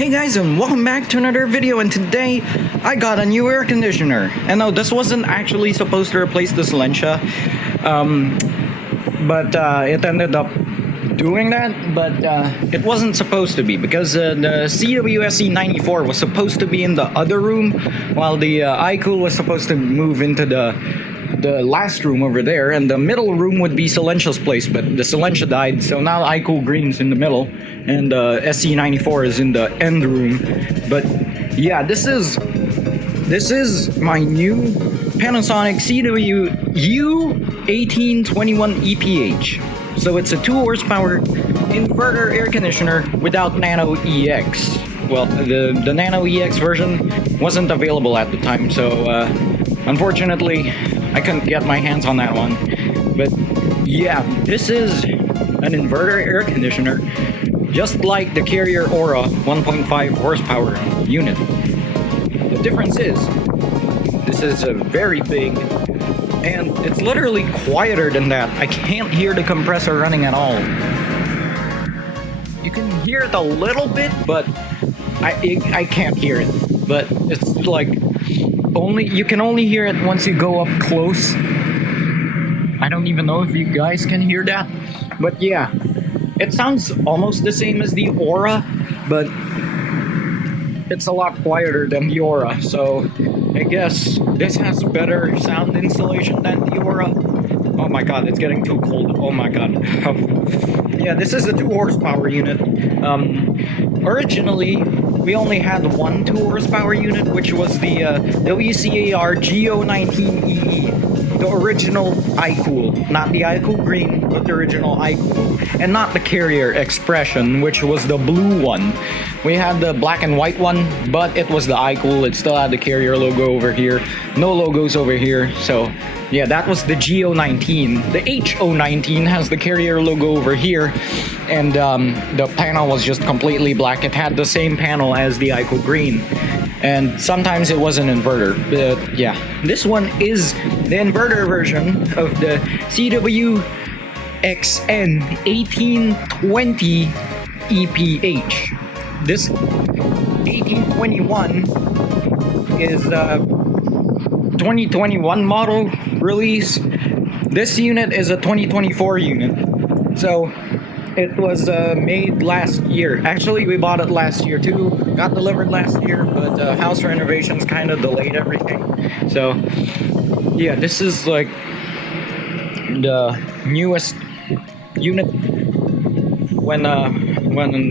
Hey guys, and welcome back to another video, and today I got a new air conditioner. And no, this wasn't actually supposed to replace the Silentia, but it ended up doing that, but it wasn't supposed to be, because the CWSE94 was supposed to be in the other room, while the iCool was supposed to move into the last room over there, and the middle room would be Silentia's place, but the Silentia died, so now iCool Green's in the middle, and SE94 is in the end room. But yeah, this is my new Panasonic CW-U1821 EPH. So it's a 2 horsepower inverter air conditioner without Nano EX. Well, the Nano EX version wasn't available at the time, so unfortunately I couldn't get my hands on that one. But yeah, this is an inverter air conditioner, just like the Carrier Aura 1.5 horsepower unit. The difference is, this is a very big, and it's literally quieter than that. I can't hear the compressor running at all. You can hear it a little bit, but I can't hear it. But it's like you can only hear it once you go up close. I don't even know if you guys can hear that, but yeah, it sounds almost the same as the Aura, but it's a lot quieter than the Aura, so I guess this has better sound insulation than the Aura. Oh my god, it's getting too cold. Oh my god. Yeah, this is a 2 horsepower unit. Originally, we only had one 2 horsepower unit, which was the WCAR GO19EE. The original iCool. Not the iCool Green, but the original iCool. And not the Carrier Expression, which was the blue one. We had the black and white one, but it was the iCool. It still had the Carrier logo over here. No logos over here, so yeah, that was the GO19. The HO19 has the Carrier logo over here, and the panel was just completely black. It had the same panel as the iCool Green, and sometimes it was an inverter. But yeah, this one is the inverter version of the CWXN 1820 EPH. This 1821 is 2021 model release. This unit is a 2024 unit, so it was made last year. Actually, we bought it last year too, got delivered last year, but house renovations kind of delayed everything. So yeah, this is like the newest unit when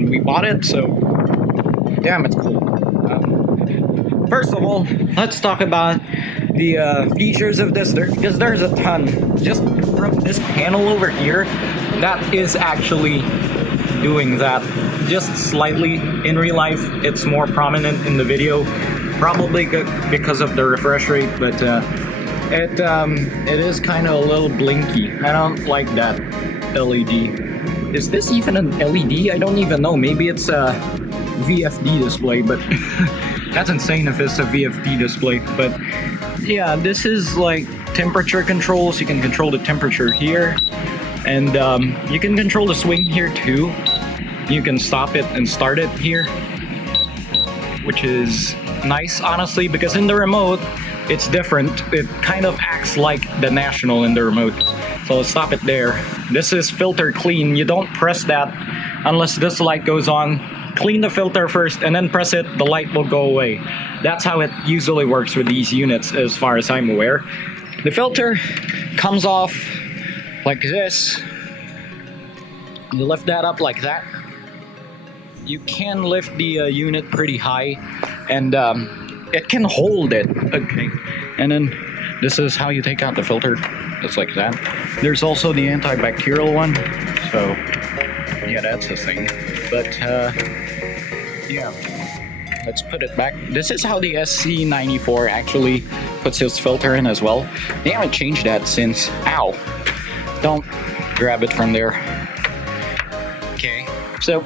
we bought it, so damn, it's cool. First of all, let's talk about the features of this, because there's a ton. Just from this panel over here, that is actually doing that. Just slightly in real life, it's more prominent in the video, probably because of the refresh rate, but it is kind of a little blinky. I don't like that LED. Is this even an LED? I don't even know. Maybe it's a VFD display, but that's insane if it's a VFD display. But yeah, this is like temperature controls. You can control the temperature here, and you can control the swing here too. You can stop it and start it here, which is nice, honestly, because in the remote it's different. It kind of acts like the National in the remote. So let's stop it there. This is filter clean. You don't press that unless this light goes on. Clean the filter first and then press it, the light will go away. That's how it usually works with these units, as far as I'm aware. The filter comes off like this. You lift that up like that. You can lift the unit pretty high, and it can hold it. Okay, and then this is how you take out the filter, just like that. There's also the antibacterial one, so yeah, that's a thing. But yeah, let's put it back. This is how the SC94 actually puts its filter in as well. They haven't changed that since, ow, don't grab it from there. Okay, so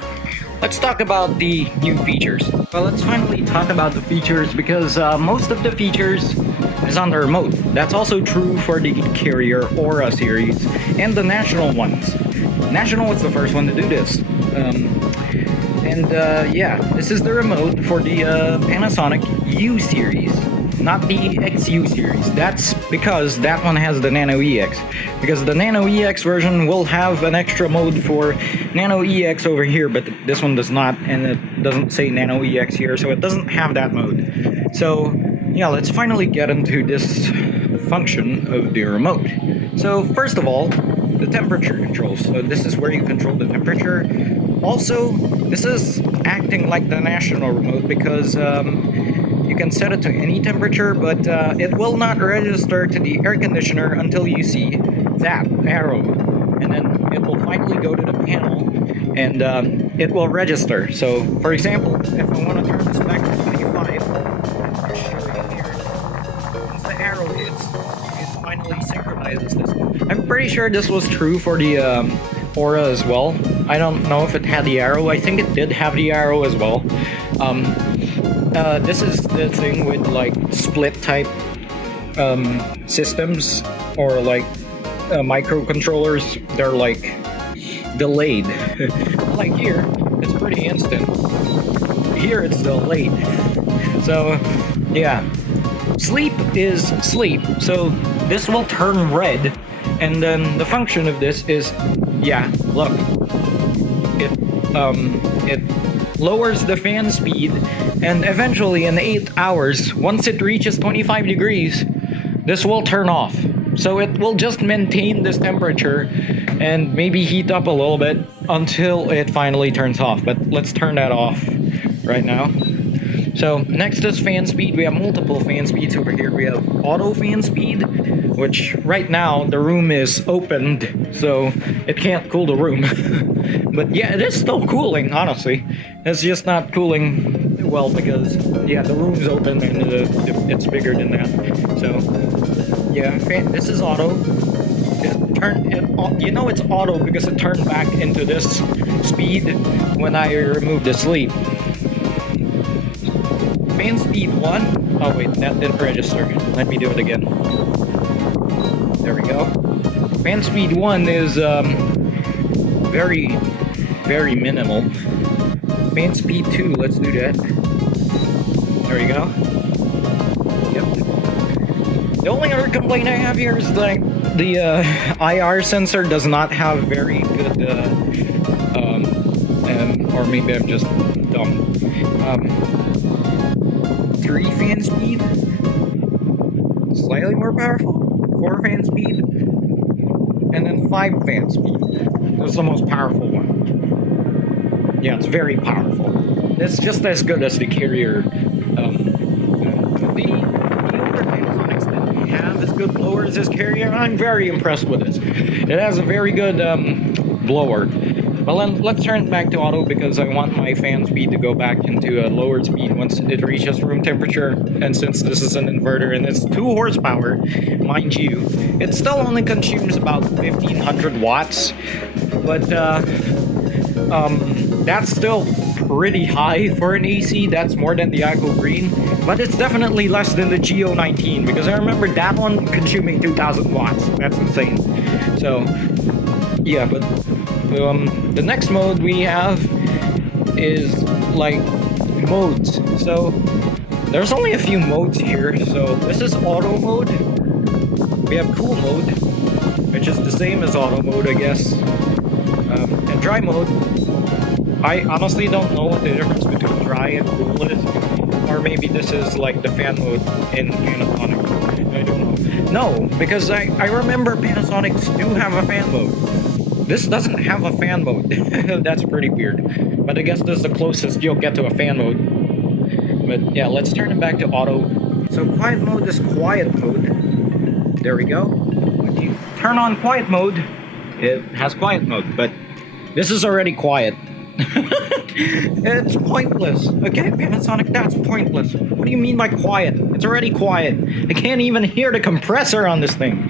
let's talk about the new features. Well, let's finally talk about the features, because most of the features is on the remote. That's also true for the Carrier Aura series and the National ones. National was the first one to do this. And yeah, this is the remote for the Panasonic U series, not the XU series. That's because that one has the Nano EX. Because the Nano EX version will have an extra mode for Nano EX over here, but this one does not, and it doesn't say Nano EX here, so it doesn't have that mode. So yeah, let's finally get into this function of the remote. So first of all, the temperature controls. So this is where you control the temperature. Also, this is acting like the national remote because you can set it to any temperature, but it will not register to the air conditioner until you see that arrow. And then it will finally go to the panel and it will register. So, for example, if I want to turn this back to 25, I'll show you here. Once the arrow hits, it finally synchronizes this. I'm pretty sure this was true for the Aura as well. I don't know if it had the arrow. I think it did have the arrow as well. This is the thing with like split type systems or like microcontrollers. They're like delayed. Like here, it's pretty instant. Here it's delayed. So yeah, sleep is sleep. So this will turn red, and then the function of this is, yeah, look, it lowers the fan speed, and eventually in 8 hours, once it reaches 25 degrees, this will turn off. So it will just maintain this temperature and maybe heat up a little bit until it finally turns off. But let's turn that off right now. So next is fan speed. We have multiple fan speeds over here. We have auto fan speed, which right now the room is opened, so it can't cool the room. But yeah, it is still cooling, honestly. It's just not cooling well because, yeah, the room's open and it's bigger than that. So yeah, this is auto. You know it's auto because it turned back into this speed when I removed the sleep. Fan speed 1. Oh wait, that didn't register. Let me do it again. There we go. Fan speed 1 is very, very minimal. Fan speed 2, let's do that. There we go. Yep. The only other complaint I have here is like the IR sensor does not have very good, or maybe I'm just dumb. 3 fan speed, slightly more powerful. 4 fan speed, and then 5 fan speed. That's the most powerful one. Yeah, it's very powerful. It's just as good as the carrier. The older Panasonics didn't have as good blowers as carrier. I'm very impressed with this. It has a very good blower. Well, then let's turn it back to auto because I want my fan speed to go back into a lower speed once it reaches room temperature. And since this is an inverter and it's 2 horsepower, mind you, it still only consumes about 1500 watts. But that's still pretty high for an AC. That's more than the Ico Green, but it's definitely less than the Geo 19 because I remember that one consuming 2000 watts. That's insane. So yeah, but the next mode we have is like modes. So there's only a few modes here. So this is auto mode. We have cool mode, which is the same as auto mode, I guess. And dry mode, I honestly don't know what the difference between dry and cool is. Or maybe this is like the fan mode in Panasonic. I don't know. No, because I remember Panasonics do have a fan mode. This doesn't have a fan mode. That's pretty weird. But I guess this is the closest you'll get to a fan mode. But yeah, let's turn it back to auto. So quiet mode is quiet mode. There we go. When you turn on quiet mode, it has quiet mode. But this is already quiet. It's pointless. Okay, Panasonic, that's pointless. What do you mean by quiet? It's already quiet. I can't even hear the compressor on this thing.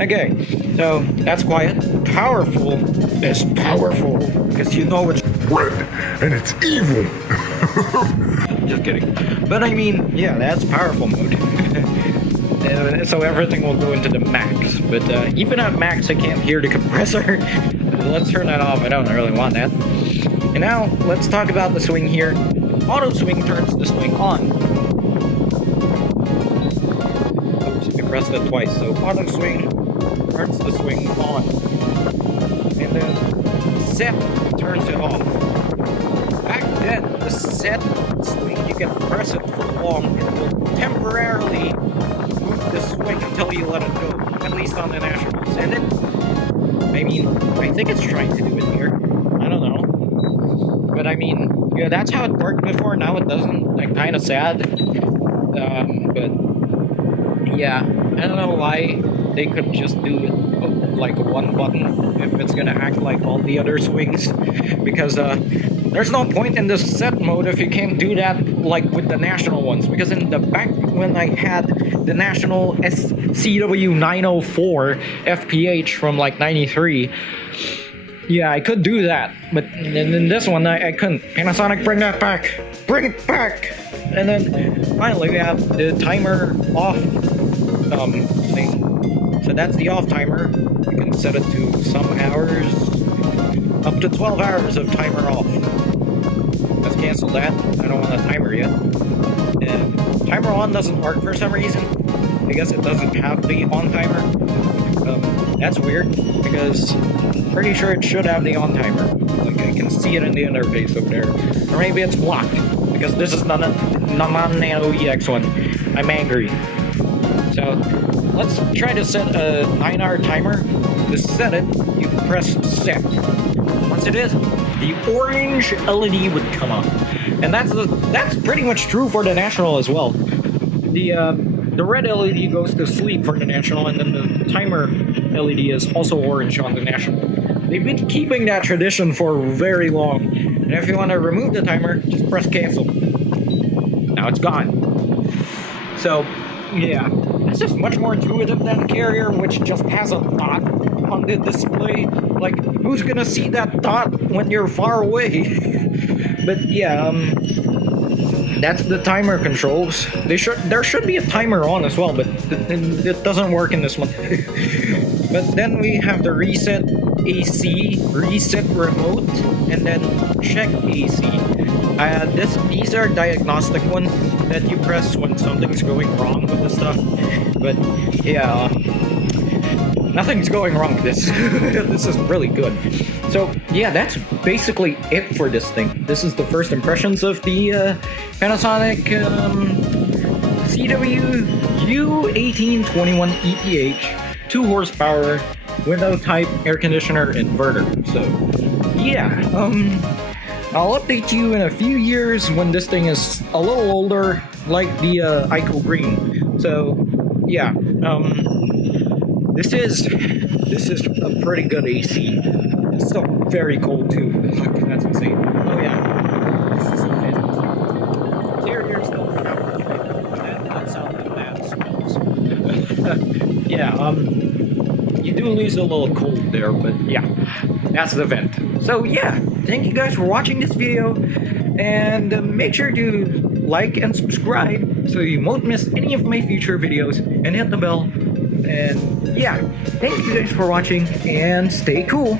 Okay, so that's quiet. Powerful is powerful because you know it's red and it's evil. Just kidding. But I mean, yeah, that's powerful mode. So everything will go into the max. But even at max, I can't hear the compressor. Let's turn that off. I don't really want that. And now let's talk about the swing here. Auto swing turns the swing on. Oops, I pressed it twice. So auto swing turns the swing on. And then set turns it off. Back then, the set swing, you can press it for long. It will temporarily move the swing until you let it go. At least on the Nationals. And then, I mean, I think it's trying to do it here. I don't know. But I mean, yeah, that's how it worked before. Now it doesn't. Like, kind of sad. But yeah, I don't know why they could just do it like one button if it's gonna act like all the other swings. Because there's no point in this set mode if you can't do that like with the national ones. Because in the back when I had the national CW 904 FPH from like 93. Yeah, I could do that, but in this one I couldn't. Panasonic, bring that back! Bring it back! And then finally we have the timer off thing. So that's the off timer. You can set it to some hours, up to 12 hours of timer off. Let's cancel that. I don't want a timer yet. And timer on doesn't work for some reason. I guess it doesn't have the on timer. That's weird because pretty sure it should have the on timer. Like I can see it in the interface over there. Or maybe it's blocked because this is not a non-nano EX one. I'm angry. So let's try to set a 9-hour timer. To set it, you press set. Once it is, the orange LED would come up. And that's pretty much true for the National as well. The red LED goes to sleep for the National, and then the timer LED is also orange on the National. They've been keeping that tradition for very long. And if you want to remove the timer, just press cancel. Now it's gone. So, yeah. This is much more intuitive than Carrier, which just has a dot on the display. Like, who's gonna see that dot when you're far away? But yeah, that's the timer controls. There should be a timer on as well, but it doesn't work in this one. But then we have the reset AC, reset remote, and then check AC. These are diagnostic ones that you press when something's going wrong with the stuff. But yeah, nothing's going wrong with this. This is really good. So yeah, that's basically it for this thing. This is the first impressions of the Panasonic CW U1821 EPH 2 horsepower window type air conditioner inverter. So yeah, I'll update you in a few years when this thing is a little older, like the Ico Green. So yeah, this is a pretty good AC. It's still very cold too. That's insane. Oh yeah, this is a fit. Carrier still that sound too bad. Smells. Yeah, you do lose a little cold there, but yeah, that's the vent. So yeah, thank you guys for watching this video, and make sure to like and subscribe so you won't miss any of my future videos, and hit the bell. And yeah, thank you guys for watching, and stay cool.